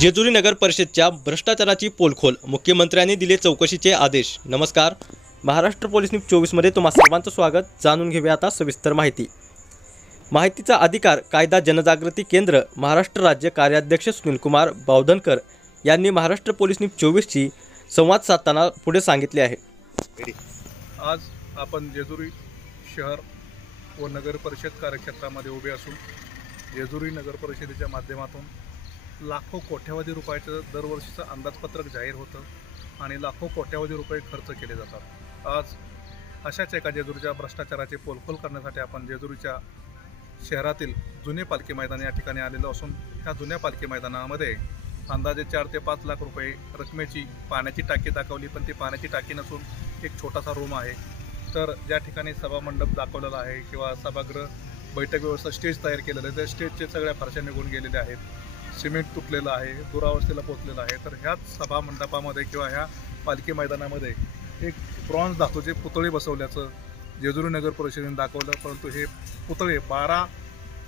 जेजुरी नगर परिषदच्या भ्रष्टाचाराची पोलखोल, मुख्यमंत्र्यांनी दिले चौकशीचे आदेश। नमस्कार, महाराष्ट्र पोलीस न्यूज 24 मध्ये तुम्हा सर्वांचं स्वागत। जाणून घेऊया आता सविस्तर माहिती। माहितीचा अधिकार कायदा जनजागृती केंद्र महाराष्ट्र राज्य कार्याध्यक्ष सुनीलकुमार बावधनकर यांनी महाराष्ट्र पोलीस न्यूज 24 ची संवाद साधताना पुढे सांगितले आहे। आज आपण जेजुरी शहर व नगर परिषद कार्यक्षेत्रामध्ये उभे असून जेजुरी नगर परिषदेच्या माध्यमातून लाखो कोट्यावधी रुपयाचं दरवर्षीचं अंदाजपत्रक जाहीर होतं आणि लाखो कोट्यावधी रुपये खर्च केले जातात। आज अशाच एका जेजुरीच्या भ्रष्टाचाराची पोलखोल करण्यासाठी आपण जेजुरीच्या शहरातील जुने पालखी मैदान या ठिकाणी आलेलो असून ह्या जुन्या पालखी मैदानामध्ये अंदाजे 4 ते 5 लाख रुपये रकमेची पाण्याची टाकी दाखवली, पण ती पाण्याची टाकी नसून एक छोटासा रूम आहे। तर ज्या ठिकाणी सभामंडप दाखवलेला आहे किंवा सभागृह बैठक व्यवस्था स्टेज तयार केलेलं आहे, त्या स्टेजचे सगळ्या फरशा निघून गेलेल्या आहेत, सिमेंट तुटलेलं आहे, दुरावस्थेला पोचलेलं आहे। तर ह्याच सभा मंडपामध्ये किंवा ह्या पालखी मैदानामध्ये एक ब्रॉन्झ धातूचे पुतळे बसवल्याचं जेजुरी नगर परिषदेने दाखवलं, परंतु हे पुतळे 12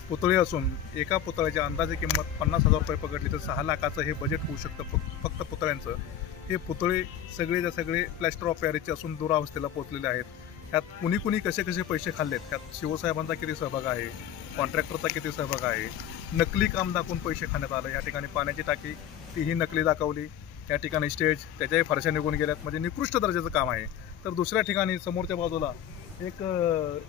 पुतळे असून एका पुतळ्याची अंदाजे किंमत 50,000 रुपये पकडली तर 6 लाखाचं हे बजेट होऊ शकतं फक्त पुतळ्यांचं। हे पुतळे सगळेच्या सगळे प्लॅस्टर ऑफ पॅरिसचे असून दुरावस्थेला पोचलेले आहेत। ह्यात कुणी कसे कसे पैसे खाल्लेत, ह्यात शिवसाहेबांचा किती सहभाग आहे, कॉन्ट्रॅक्टरचा किती सहभाग आहे, नकली काम दाखवून पैसे खाण्यात आलं। या ठिकाणी पाण्याची टाकी तीही नकली दाखवली, या ठिकाणी स्टेज त्याच्याही फरशा निघून गेल्यात, म्हणजे निकृष्ट दर्जाचं काम आहे। तर दुसऱ्या ठिकाणी समोरच्या बाजूला एक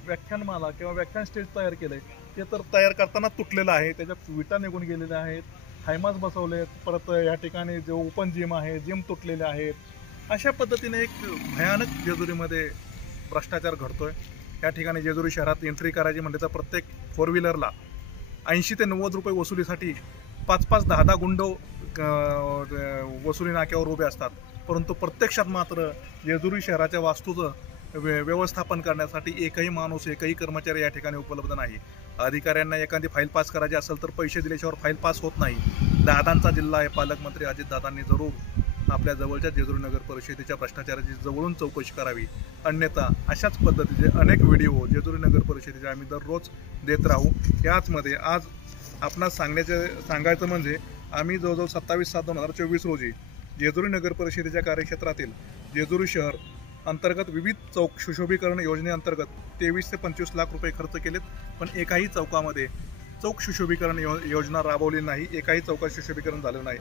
व्याख्यानमाला किंवा व्याख्यान स्टेज तयार केलं आहे, ते तर तयार करताना तुटलेलं आहे, त्याच्या विटा निघून गेलेल्या आहेत, हायमास बसवलेत, परत या ठिकाणी जो ओपन जिम आहे जिम तुटलेले आहेत। अशा पद्धतीने एक भयानक जेजुरीमध्ये भ्रष्टाचार घडतोय। या ठिकाणी जेजुरी शहरात एंट्री करायची म्हणजे तर प्रत्येक 4 व्हीलरला 80 ते 90 रुपये वसुलीसाठी 5-5, 10-10 गुंड वसुली नाक्यावर उभे असतात, परंतु प्रत्यक्षात मात्र जेजुरी शहराच्या वास्तूचं व्यवस्थापन करण्यासाठी एकही माणूस, एकही कर्मचारी या ठिकाणी उपलब्ध नाही। अधिकाऱ्यांना एखादी फाईल पास करायची असेल तर पैसे दिल्याशिवाय फाईल पास होत नाही। दादांचा जिल्हा आहे, पालकमंत्री अजितदादांनी जरूर आपल्या जवळच्या जेजुरी नगर परिषदेच्या भ्रष्टाचाराची जवळून चौकशी करावी, अन्यथा अशाच पद्धतीचे अनेक व्हिडिओ जेजुरी नगर परिषदेचे आम्ही दररोज देत राहू। याचमध्ये आज आपणास सांगायचं म्हणजे आम्ही जवळजवळ 27/7/2024 रोजी जेजुरी नगर परिषदेच्या कार्यक्षेत्रातील जेजुरी शहर अंतर्गत विविध चौक सुशोभीकरण योजनेअंतर्गत 23 ते 25 लाख रुपये खर्च केलेत, पण एकाही चौकामध्ये चौक सुशोभीकरण योजना राबवली नाही, एकाही चौकात सुशोभीकरण झालं नाही।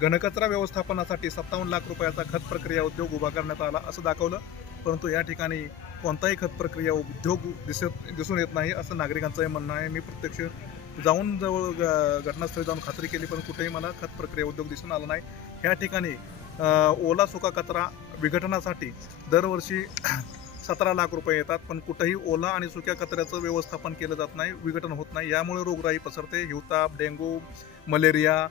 घनकचरा व्यवस्थापनासाठी 57 लाख रुपयाचा खत प्रक्रिया उद्योग उभा करण्यात आला असं दाखवलं, परंतु या ठिकाणी कोणताही खत प्रक्रिया उद्योग दिसून येत नाही असं नागरिकांचंही म्हणणं आहे। मी प्रत्यक्ष जाऊन घटनास्थळी जाऊन खात्री केली, पण कुठेही मला खत प्रक्रिया उद्योग दिसून आला नाही। ह्या ठिकाणी ओला सुका कचरा विघटनासाठी दरवर्षी 17 लाख रुपये येतात, पण कुठेही ओला आणि सुक्या कचऱ्याचं व्यवस्थापन केलं जात नाही, विघटन होत नाही। यामुळे रोगराई पसरते, हिवताप, डेंग्यू, मलेरिया,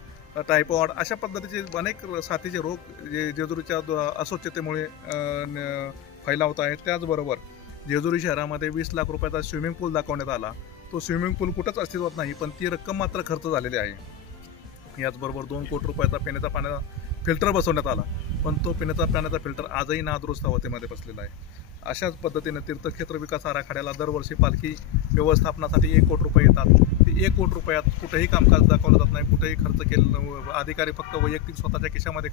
टायफॉइड अशा पद्धतीचे अनेक साथीचे रोग जेजुरीच्या अस्वच्छतेमुळे फैलावत आहेत। त्याचबरोबर जेजुरी शहरामध्ये 20 लाख रुपयाचा स्विमिंग पूल दाखवण्यात आला, तो स्विमिंग पूल कुठंच अस्तित्वात नाही, पण ती रक्कम मात्र खर्च झालेली आहे। याचबरोबर 2 कोटी रुपयाचा पिण्याचा पाण्याचा फिल्टर बसवण्यात आला, पण तो पिण्याचा पाण्याचा फिल्टर आजही नादुरुस्त अवस्थेमध्ये बसलेला आहे। अशाच पद्धतीने तीर्थक्षेत्र विकास आराखड्याला दरवर्षी पालखी व्यवस्थापनासाठी 1 कोटी रुपये येतात, ते 1 कोटी रुपयात कुठेही कामकाज दाखवलं जात नाही, कुठेही खर्च केलं, अधिकारी फक्त वैयक्तिक स्वतःच्या खिशामध्ये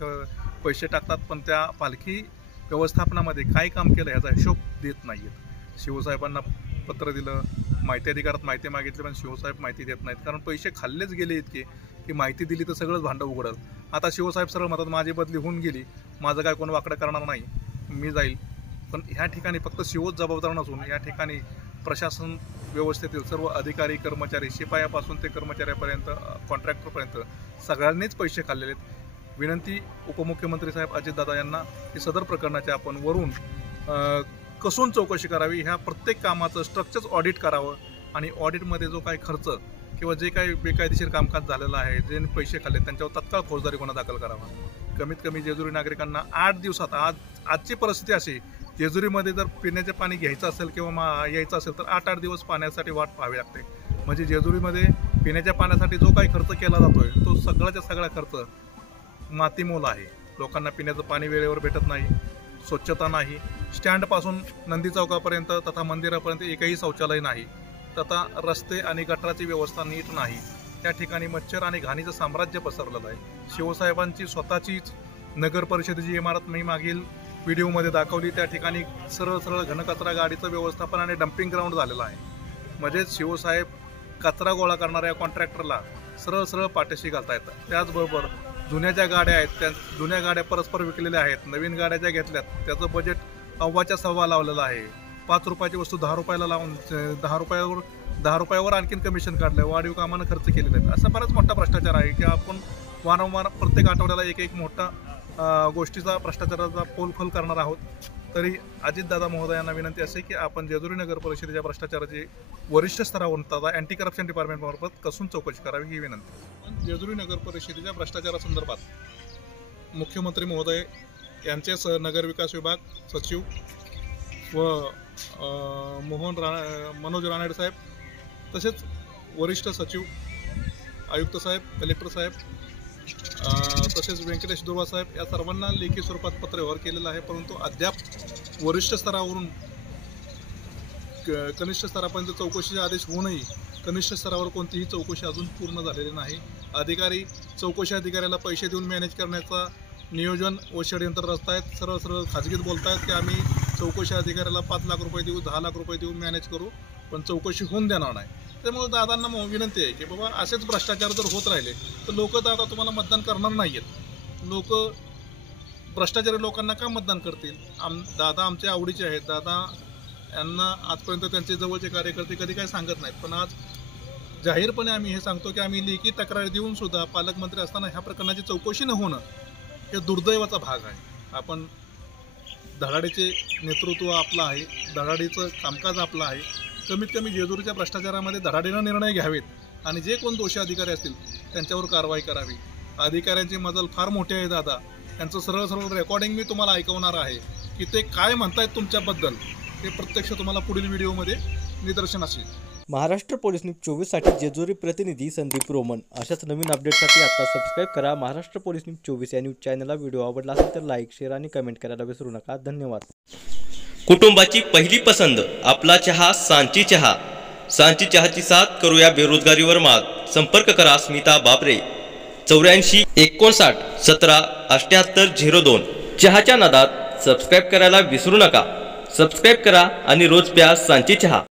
पैसे टाकतात, पण त्या पालखी व्यवस्थापनामध्ये काय काम केलं ह्याचा हिशोब देत नाहीत। शिवसाहेबांना पत्र दिलं, माहिती अधिकारात माहिती मागितली, पण शिवसाहेब माहिती देत नाहीत, कारण पैसे खाल्लेच गेले इतके की माहिती दिली तर सगळंच भांडं उघडलं। आता शिवसाहेब सरळ म्हणतात माझी बदली होऊन गेली, माझं काय कोण वाकडं करणार नाही, मी जाईल, पण ह्या ठिकाणी फक्त शिवच जबाबदार नसून या ठिकाणी प्रशासन व्यवस्थेतील सर्व अधिकारी कर्मचारी, शिपायापासून ते कर्मचाऱ्यापर्यंत, कॉन्ट्रॅक्टरपर्यंत सगळ्यांनीच पैसे खाल्लेले आहेत। विनंती उपमुख्यमंत्री साहेब अजितदादा यांना की सदर प्रकरणाचे आपण वरून कसून चौकशी करावी, ह्या प्रत्येक कामाचं स्ट्रक्चर ऑडिट करावं आणि ऑडिटमध्ये जो काही खर्च किंवा जे काही बेकायदेशीर कामकाज झालेलं आहे, जे पैसे खाल्ले त्यांच्यावर तत्काळ फौजदारी गुन्हा दाखल करावा। कमीत कमी जेजुरी नागरिकांना 8 दिवसात, आजची परिस्थिती अशी, जेजुरीमध्ये जर पिण्याचे पाणी घ्यायचं असेल किंवा यायचं असेल तर 8-8 दिवस पाण्यासाठी वाट पाहावी लागते। म्हणजे जेजुरीमध्ये पिण्याच्या पाण्यासाठी जो काही खर्च केला जातोय तो सगळ्याचा सगळा खर्च मातीमोल आहे। लोकांना पिण्याचं पाणी वेळेवर भेटत नाही, स्वच्छता नाही, स्टँडपासून नंदी चौकापर्यंत तथा मंदिरापर्यंत एकही शौचालय नाही, तथा रस्ते आणि गटाराची व्यवस्था नीट नाही। या ठिकाणी मच्छर आणि घाणीचं साम्राज्य पसरलेलं आहे. शिवसाहेबांची स्वतःचीच नगर परिषदेची इमारत मी मागील व्हिडिओमध्ये दाखवली. त्या ठिकाणी सरळ सरळ घनकचरा गाडीचं व्यवस्थापन आणि डम्पिंग ग्राउंड झालेलं आहे. म्हणजेच शिवसाहेब कचरा गोळा करणाऱ्या कॉन्ट्रॅक्टरला सरळ सरळ पाठीशी घालता येतात. त्याचबरोबर जुन्या ज्या गाड्या आहेत त्या जुन्या गाड्या परस्पर विकलेल्या आहेत. नवीन गाड्या ज्या घेतल्यात त्याचं बजेट 1.25 लावलेलं आहे. 5 रुपयाची वस्तू 10 रुपयाला लावून 10 रुपयावर आणखीन कमिशन काढलं आहे. वाढीव कामानं खर्च केलेले आहेत. असा बराच मोठा भ्रष्टाचार आहे की आपण वारंवार प्रत्येक आठवड्याला एक मोठा गोष्टीचा भ्रष्टाचाराचा पोलखोल करणार आहोत. तरी अजितदादा महोदयांना विनंती असे की आपण जेजुरी नगर परिषदेच्या भ्रष्टाचाराची वरिष्ठ स्तरावरून तथा अँटी करप्शन डिपार्टमेंटमार्फत कसून चौकशी करावी ही विनंती. जेजुरी नगर परिषदेच्या भ्रष्टाचारासंदर्भात मुख्यमंत्री महोदय यांचे नगरविकास विभाग सचिव व मनोज रानडे साहेब तसेच वरिष्ठ सचिव आयुक्त साहेब कलेक्टर साहेब तसेच व्यंकटेश दुर्वा साहेब या सर्वांना लेखी स्वरूपात पत्र व्यवहार केलेला आहे. परंतु अद्याप वरिष्ठ स्तरावरून कनिष्ठ स्तरापर्यंत चौकशीचे आदेश होऊनही कनिष्ठ स्तरावर कोणतीही चौकशी अजून पूर्ण झालेली नाही. अधिकारी चौकशी अधिकाऱ्याला पैसे देऊन मॅनेज करण्याचा नियोजन व षडयंत्र रचतायत. सरळ सरळ खाजगीत बोलतायत की आम्ही चौकशी अधिकाऱ्याला 5 लाख रुपये देऊ 10 लाख रुपये देऊन मॅनेज करू पण चौकशी होऊन देणार नाही. त्यामुळे दादांना विनंती आहे की बाबा असेच भ्रष्टाचार जर होत राहिले तर लोक दादा तुम्हाला मतदान करणार नाही आहेत. लोक भ्रष्टाचारी लोकांना का मतदान करतील? दादा आमच्या आवडीचे आहेत. दादा यांना आजपर्यंत त्यांचे जवळचे कार्यकर्ते कधी काय सांगत नाहीत. पण आज जाहीरपणे आम्ही हे सांगतो की आम्ही लेखी तक्रार देऊन सुद्धा पालकमंत्री असताना ह्या प्रकरणाची चौकशी न होणं हे दुर्दैवाचा भाग आहे. आपण धडाडीचे नेतृत्व आपलं आहे. धडाडीचं कामकाज आपलं आहे. कमीत कमी जेजुरीच्या भ्रष्टाचारामध्ये धडाडीनं निर्णय घ्यावेत आणि जे कोण दोषी अधिकारी असतील त्यांच्यावर कारवाई करावी. अधिकाऱ्यांची मजल फार मोठी आहे दादा. त्यांचं सरळ सरळ रेकॉर्डिंग मी तुम्हाला ऐकवणार आहे की ते काय म्हणतायत तुमच्याबद्दल हे प्रत्यक्ष तुम्हाला पुढील व्हिडिओमध्ये निदर्शनास येईल. महाराष्ट्र पोलीस न्यूज 24साठी जेजुरी प्रतिनिधी संदीप रोमन. अशाच नवीन अपडेटसाठी आता सबस्क्राईब करा महाराष्ट्र पोलीस न्यूज 24 या न्यूज चॅनलला. व्हिडिओ आवडला असेल तर लाईक शेअर आणि कमेंट करायला विसरू नका. धन्यवाद. कुटुंबाची पहिली पसंत आपला चहा सांची चहा. सांची चहाची साथ करूया बेरोजगारीवर मात. संपर्क करा स्मिता बाबरे 84 59 17 78 02. चहाच्या नादात सबस्क्राईब करायला विसरू नका. सबस्क्राईब करा आणि रोज प्या सांची चहा.